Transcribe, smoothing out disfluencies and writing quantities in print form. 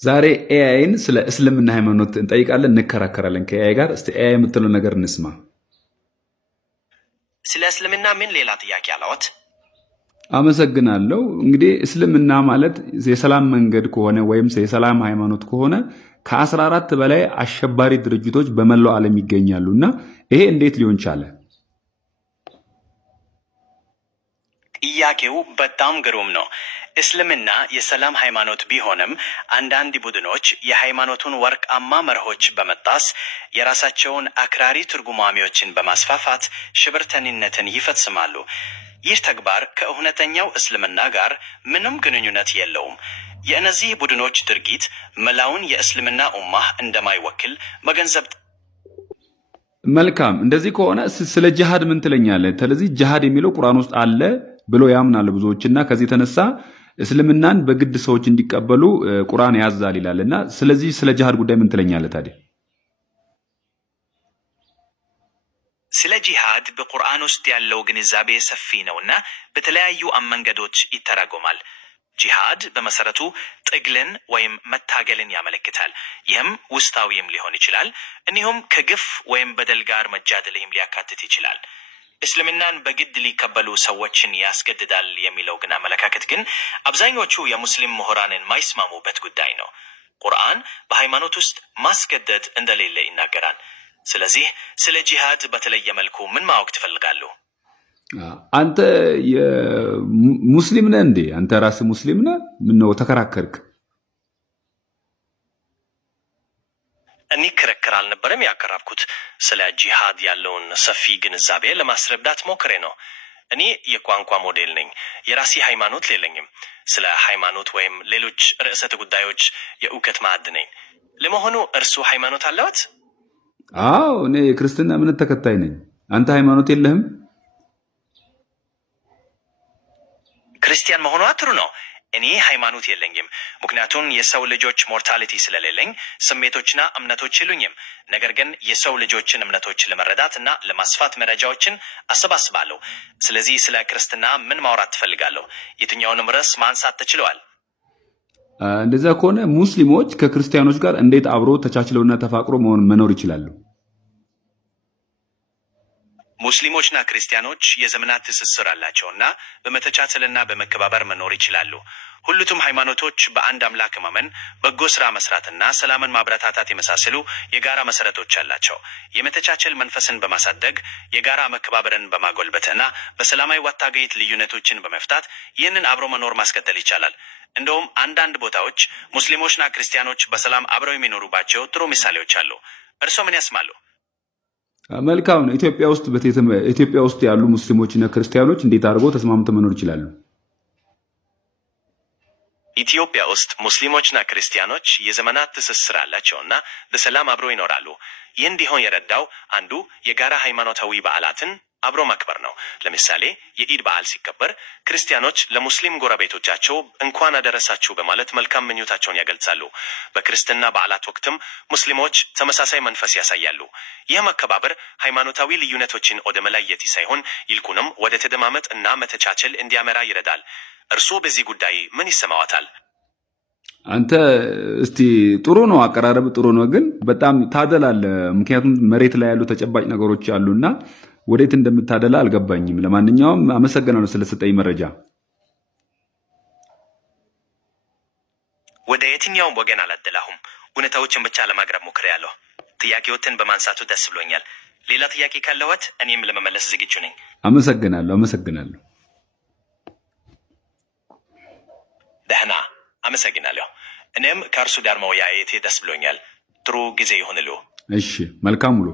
ዛሬ ኤአይን ስለ እስልምና ሃይማኖት እንጠይቃለን፣ እንከራከራለን ከኤአይ ጋር። እስቲ ኤአይ የምትለው ነገር እንስማ። ስለ እስልምና ምን ሌላ ጥያቄ አለዎት? አመሰግናለሁ። እንግዲህ እስልምና ማለት የሰላም መንገድ ከሆነ ወይም የሰላም ሃይማኖት ከሆነ ከ14 በላይ አሸባሪ ድርጅቶች በመላው ዓለም ይገኛሉ እና ይሄ እንዴት ሊሆን ቻለ? ጥያቄው በጣም ግሩም ነው። እስልምና የሰላም ሃይማኖት ቢሆንም አንዳንድ ቡድኖች የሃይማኖቱን ወርቃማ መርሆች በመጣስ የራሳቸውን አክራሪ ትርጉማሚዎችን በማስፋፋት ሽብርተኝነትን ይፈጽማሉ። ይህ ተግባር ከእውነተኛው እስልምና ጋር ምንም ግንኙነት የለውም። የእነዚህ ቡድኖች ድርጊት መላውን የእስልምና ኡማህ እንደማይወክል መገንዘብ። መልካም። እንደዚህ ከሆነ ስለ ጂሃድ ምን ትለኛለህ? ስለዚህ ጂሃድ የሚለው ቁርአን ውስጥ አለ ብሎ ያምናል ብዙዎችና ከዚህ የተነሳ እስልምናን በግድ ሰዎች እንዲቀበሉ ቁርአን ያዛል ይላልና ስለዚህ ስለ ጂሃድ ጉዳይ ምን ትለኛለህ ታዲያ? ስለ ጂሃድ በቁርአን ውስጥ ያለው ግንዛቤ ሰፊ ነውና በተለያዩ መንገዶች ይተረጎማል። ጂሃድ በመሰረቱ ትግልን ወይም መታገልን ያመለክታል። ይህም ውስጣዊም ሊሆን ይችላል፣ እንዲሁም ከግፍ ወይም በደል ጋር መጃደልም ሊያካትት ይችላል። እስልምናን በግድ ሊቀበሉ ሰዎችን ያስገድዳል የሚለው ግን አመለካከት ግን አብዛኞቹ የሙስሊም ምሁራንን ማይስማሙበት ጉዳይ ነው። ቁርአን በሃይማኖት ውስጥ ማስገደድ እንደሌለ ይናገራል። ስለዚህ ስለ ጂሃድ በተለየ መልኩ ምን ማወቅ ትፈልጋለሁ? አንተ ሙስሊም ነህ እንዴ? አንተ ራስህ ሙስሊም ነህ? ምነው ተከራከርክ? እኔ ክርክር አልነበረም ያቀረብኩት። ስለ ጂሃድ ያለውን ሰፊ ግንዛቤ ለማስረዳት ሞክሬ ነው። እኔ የቋንቋ ሞዴል ነኝ። የራሴ ሃይማኖት የለኝም። ስለ ሃይማኖት ወይም ሌሎች ርዕሰ ጉዳዮች የእውቀት ማዕድ ነኝ። ለመሆኑ እርሱ ሃይማኖት አለዎት? አዎ፣ እኔ የክርስትና እምነት ተከታይ ነኝ። አንተ ሃይማኖት የለህም? ክርስቲያን መሆኑ ጥሩ ነው። እኔ ሃይማኖት የለኝም፣ ምክንያቱም የሰው ልጆች ሞርታሊቲ ስለሌለኝ ስሜቶችና እምነቶች የሉኝም። ነገር ግን የሰው ልጆችን እምነቶች ለመረዳት እና ለማስፋት መረጃዎችን አሰባስባለሁ። ስለዚህ ስለ ክርስትና ምን ማውራት ትፈልጋለሁ? የትኛውንም ርዕስ ማንሳት ትችለዋል። እንደዛ ከሆነ ሙስሊሞች ከክርስቲያኖች ጋር እንዴት አብሮ ተቻችለውና ተፋቅሮ መኖር ይችላሉ? ሙስሊሞችና ክርስቲያኖች የዘመናት ትስስር አላቸውና በመተቻቸልና በመከባበር መኖር ይችላሉ። ሁሉም ሃይማኖቶች በአንድ አምላክ ማመን፣ በጎ ስራ መስራትና ሰላምን ማብረታታት የመሳሰሉ የጋራ መሰረቶች አላቸው። የመተቻቸል መንፈስን በማሳደግ የጋራ መከባበርን በማጎልበትና በሰላማዊ ወታገይት ልዩነቶችን በመፍታት ይህንን አብሮ መኖር ማስቀጠል ይቻላል። እንደውም አንዳንድ ቦታዎች ሙስሊሞችና ክርስቲያኖች በሰላም አብረው የሚኖሩባቸው ጥሩ ምሳሌዎች አሉ። እርስዎ ምን ያስማሉ? መልካም ነው። ኢትዮጵያ ውስጥ ያሉ ሙስሊሞችና ክርስቲያኖች እንዴት አድርገው ተስማምተው መኖር ይችላሉ? ኢትዮጵያ ውስጥ ሙስሊሞችና ክርስቲያኖች የዘመናት ትስስር አላቸውና በሰላም አብረው ይኖራሉ። ይህ እንዲሆን የረዳው አንዱ የጋራ ሃይማኖታዊ በዓላትን አብሮ ማክበር ነው። ለምሳሌ የኢድ በዓል ሲከበር ክርስቲያኖች ለሙስሊም ጎረቤቶቻቸው እንኳን አደረሳችሁ በማለት መልካም ምኞታቸውን ያገልጻሉ። በክርስትና በዓላት ወቅትም ሙስሊሞች ተመሳሳይ መንፈስ ያሳያሉ። ይህ መከባበር ሃይማኖታዊ ልዩነቶችን ወደ መለየት ሳይሆን ይልቁንም ወደ ተደማመጥ እና መተቻቸል እንዲያመራ ይረዳል። እርሱ በዚህ ጉዳይ ምን ይሰማዎታል? አንተ እስቲ ጥሩ ነው፣ አቀራረብ ጥሩ ነው፣ ግን በጣም ታደላለህ። ምክንያቱም መሬት ላይ ያሉ ተጨባጭ ነገሮች አሉና ወዴት እንደምታደላ አልገባኝም። ለማንኛውም አመሰግናለሁ ስለሰጠኝ መረጃ። ወደ የትኛውም ወገን አላደላሁም። እውነታዎችን ብቻ ለማቅረብ ሞክሬያለሁ። ጥያቄዎትን በማንሳቱ ደስ ብሎኛል። ሌላ ጥያቄ ካለዎት እኔም ለመመለስ ዝግጁ ነኝ። አመሰግናለሁ። ደህና፣ አመሰግናለሁ። እኔም ከእርሱ ጋር መወያየቴ ደስ ብሎኛል። ጥሩ ጊዜ ይሁንልዎ። እሺ፣ መልካም ውሎ።